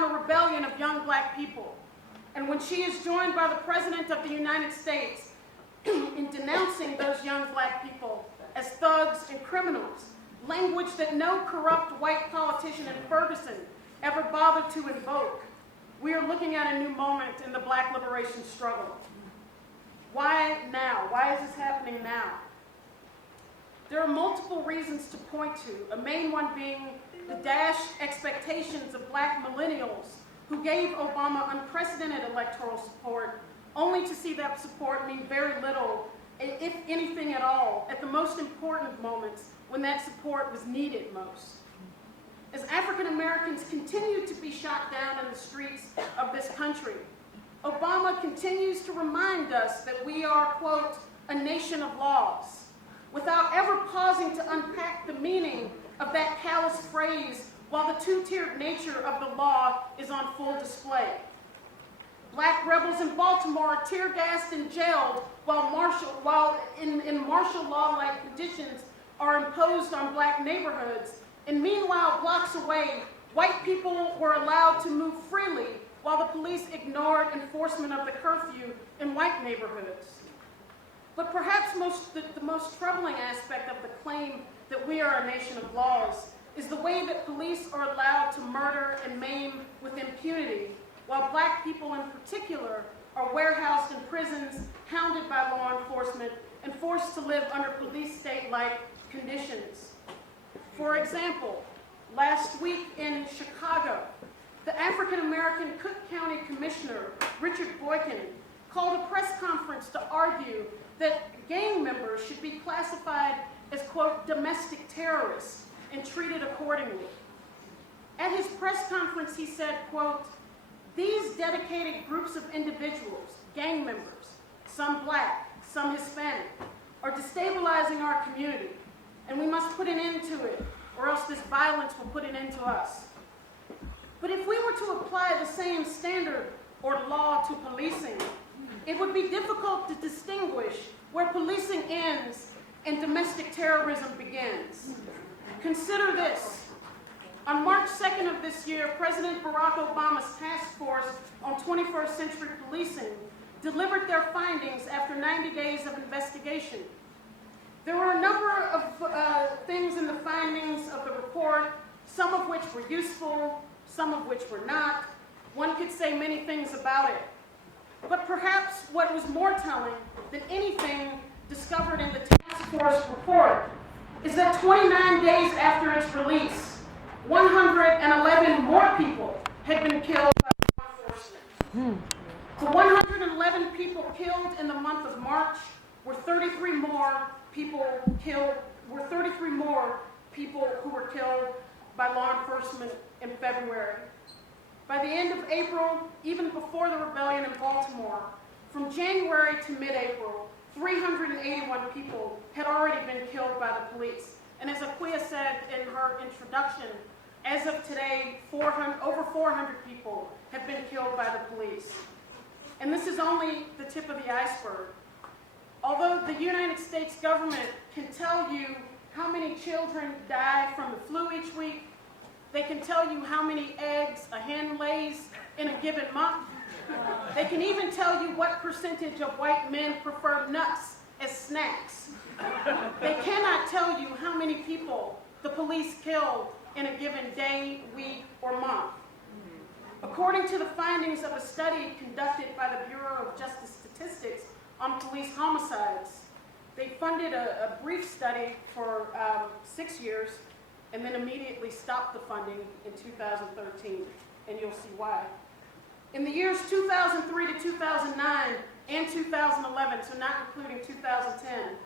down a rebellion of young black people. And when she is joined by the President of the United States in denouncing those young black people as thugs and criminals, language that no corrupt white politician in Ferguson ever bothered to invoke, we are looking at a new moment in the black liberation struggle. Why now? Why is this happening now? There are multiple reasons to point to, a main one being the dashed expectations of black millennials who gave Obama unprecedented electoral support, only to see that support mean very little, if anything at all, at the most important moments when that support was needed most. As African Americans continue to be shot down in the streets of this country, Obama continues to remind us that we are, quote, a nation of laws, without ever pausing to unpack the meaning of that callous phrase while the two-tiered nature of the law is on full display. Black rebels in Baltimore are tear-gassed and jailed while in martial law-like conditions are imposed on black neighborhoods. And meanwhile, blocks away, white people were allowed to move freely while the police ignored enforcement of the curfew in white neighborhoods. But perhaps the most troubling aspect of the claim that we are a nation of laws is the way that police are allowed to murder and maim with impunity, while black people in particular are warehoused in prisons, hounded by law enforcement, and forced to live under police state-like conditions. For example, last week in Chicago, the African-American Cook County Commissioner, Richard Boykin, called a press conference to argue that gang members should be classified as, quote, domestic terrorists and treated accordingly. At his press conference, he said, quote, these dedicated groups of individuals, gang members, some black, some Hispanic, are destabilizing our community, and we must put an end to it, or else this violence will put an end to us. But if we were to apply the same standard or law to policing, it would be difficult to distinguish where policing ends and domestic terrorism begins. Consider this. On March 2nd of this year, President Barack Obama's task force on 21st century policing delivered their findings after 90 days of investigation. There were a number of things in the findings of the report, some of which were useful, some of which were not. One could say many things about it. But perhaps what was more telling than anything discovered in the task force report is that 29 days after its release, 111 more people had been killed by law enforcement. The 111 people killed in the month of March were 33 more people who were killed by law enforcement in February. By the end of April, even before the rebellion in Baltimore, from January to mid-April, 381 people had already been killed by the police. And as Akua said in her introduction, as of today, over 400 people have been killed by the police. And this is only the tip of the iceberg. Although the United States government can tell you how many children die from the flu each week, they can tell you how many eggs a hen lays in a given month. They can even tell you what percentage of white men prefer nuts as snacks. They cannot tell you how many people the police killed in a given day, week, or month. According to the findings of a study conducted by the Bureau of Justice Statistics on police homicides, they funded a brief study for 6 years and then immediately stopped the funding in 2013, and you'll see why. In the years 2003 to 2009 and 2011, so not including 2010,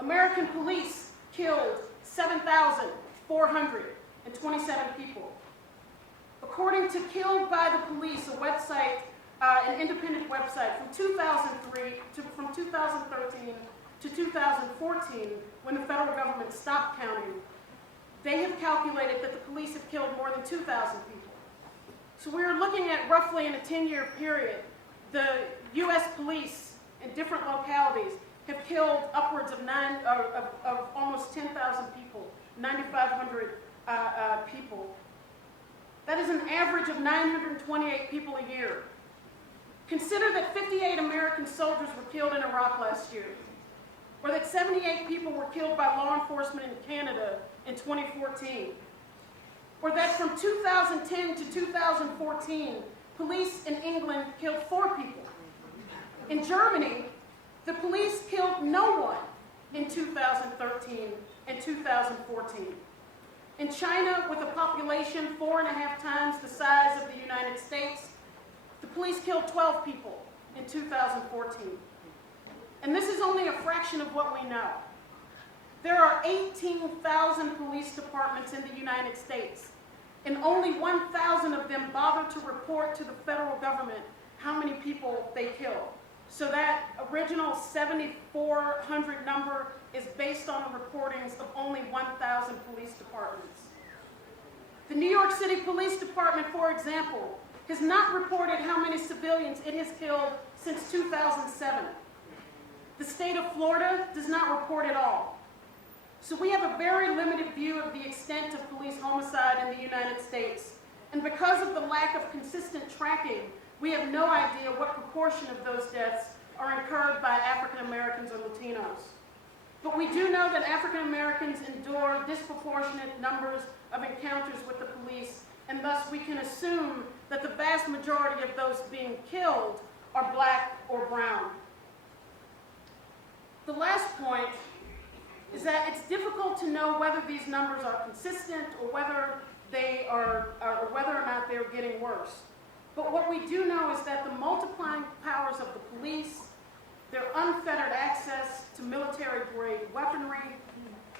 American police killed 7,427 people. According to Killed by the Police, a website, an independent website, from 2013 to 2014, when the federal government stopped counting, they have calculated that the police have killed more than 2,000 people. So we're looking at roughly in a 10-year period, the U.S. police in different localities have killed upwards of almost 10,000 people, 9,500 people. That is an average of 928 people a year. Consider that 58 American soldiers were killed in Iraq last year, or that 78 people were killed by law enforcement in Canada in 2014, or that from 2010 to 2014, police in England killed 4 people. In Germany, the police killed no one in 2013 and 2014. In China, with a population 4.5 times the size of the United States, the police killed 12 people in 2014. And this is only a fraction of what we know. There are 18,000 police departments in the United States, and only 1,000 of them bother to report to the federal government how many people they killed. So that original 7,400 number is based on the reportings of only 1,000 police departments. The New York City Police Department, for example, has not reported how many civilians it has killed since 2007. The state of Florida does not report at all. So we have a very limited view of the extent of police homicide in the United States. And because of the lack of consistent tracking, we have no idea what proportion of those deaths are incurred by African Americans or Latinos. But we do know that African Americans endure disproportionate numbers of encounters with the police, and thus we can assume that the vast majority of those being killed are black or brown. The last point is that it's difficult to know whether these numbers are consistent or whether or not they're getting worse. But what we do know is that the multiplying powers of the police, their unfettered access to military-grade weaponry,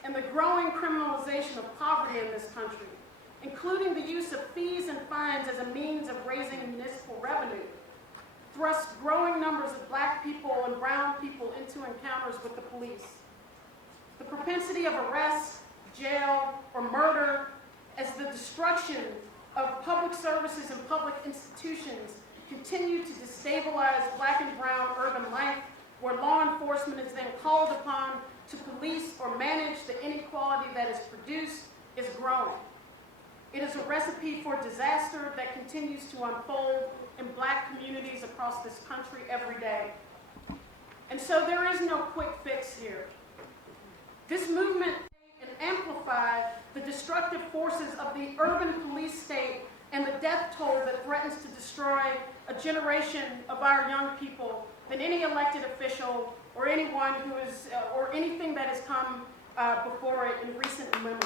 and the growing criminalization of poverty in this country, including the use of fees and fines as a means of raising municipal revenue, thrust growing numbers of black people and brown people into encounters with the police. The propensity of arrest, jail, or murder as the destruction of public services and public institutions continue to destabilize black and brown urban life, where law enforcement is then called upon to police or manage the inequality that is produced, is growing. It is a recipe for disaster that continues to unfold in black communities across this country every day. And so there is no quick fix here. This movement and amplify the destructive forces of the urban police state and the death toll that threatens to destroy a generation of our young people than any elected official or anyone who is, or anything that has come before it in recent memory.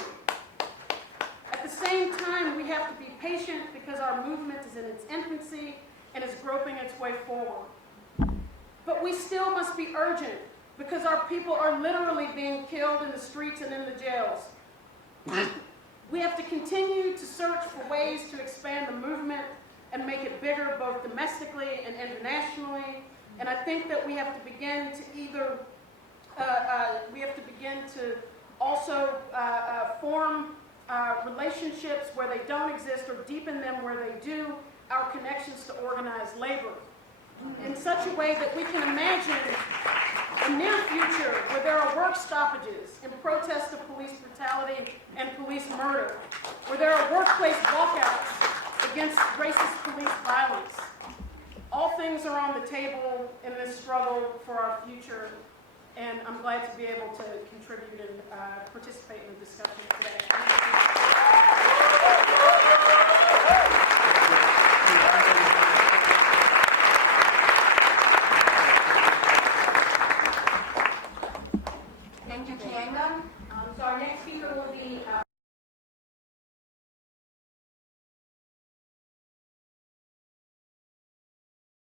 At the same time, we have to be patient because our movement is in its infancy and is groping its way forward. But we still must be urgent because our people are literally being killed in the streets and in the jails. We have to continue to search for ways to expand the movement and make it bigger both domestically and internationally. And I think that we have to begin to also form relationships where they don't exist or deepen them where they do, our connections to organized labor, in such a way that we can imagine a near future where there are work stoppages in protest of police brutality and police murder, where there are workplace walkouts against racist police violence. All things are on the table in this struggle for our future, and I'm glad to be able to contribute and participate in the discussion today.